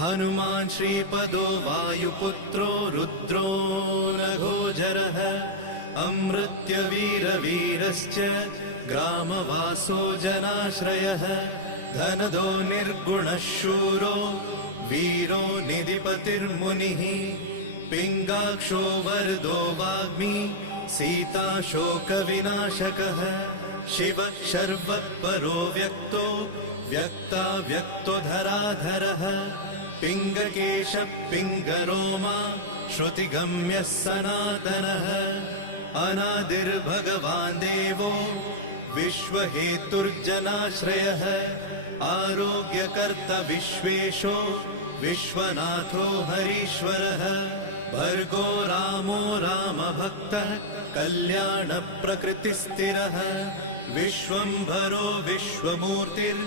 हनुमान् श्रीपदो वायुपुत्रो रुद्रो नघोजरः अमृत्यवीरवीरश्च ग्रामवासो जनाश्रयः धनदो निर्गुणः शूरो वीरो निधिपतिर्मुनिः पिङ्गाक्षो वरदो वाग्मी सीता शोकविनाशकः शिवः शर्वः व्यक्तो व्यक्तो धराधरः पिङ्गकेशः पिङ्गरोमा श्रुतिगम्यः सनातनः अनादिर्भगवान् देवो विश्वहेतुर्जनाश्रयः आरोग्यकर्ता विश्वेशो विश्वनाथो हरीश्वरः भर्गो रामो रामभक्तः कल्याणप्रकृतिस्थिरः विश्वम्भरो विश्वमूर्तिर्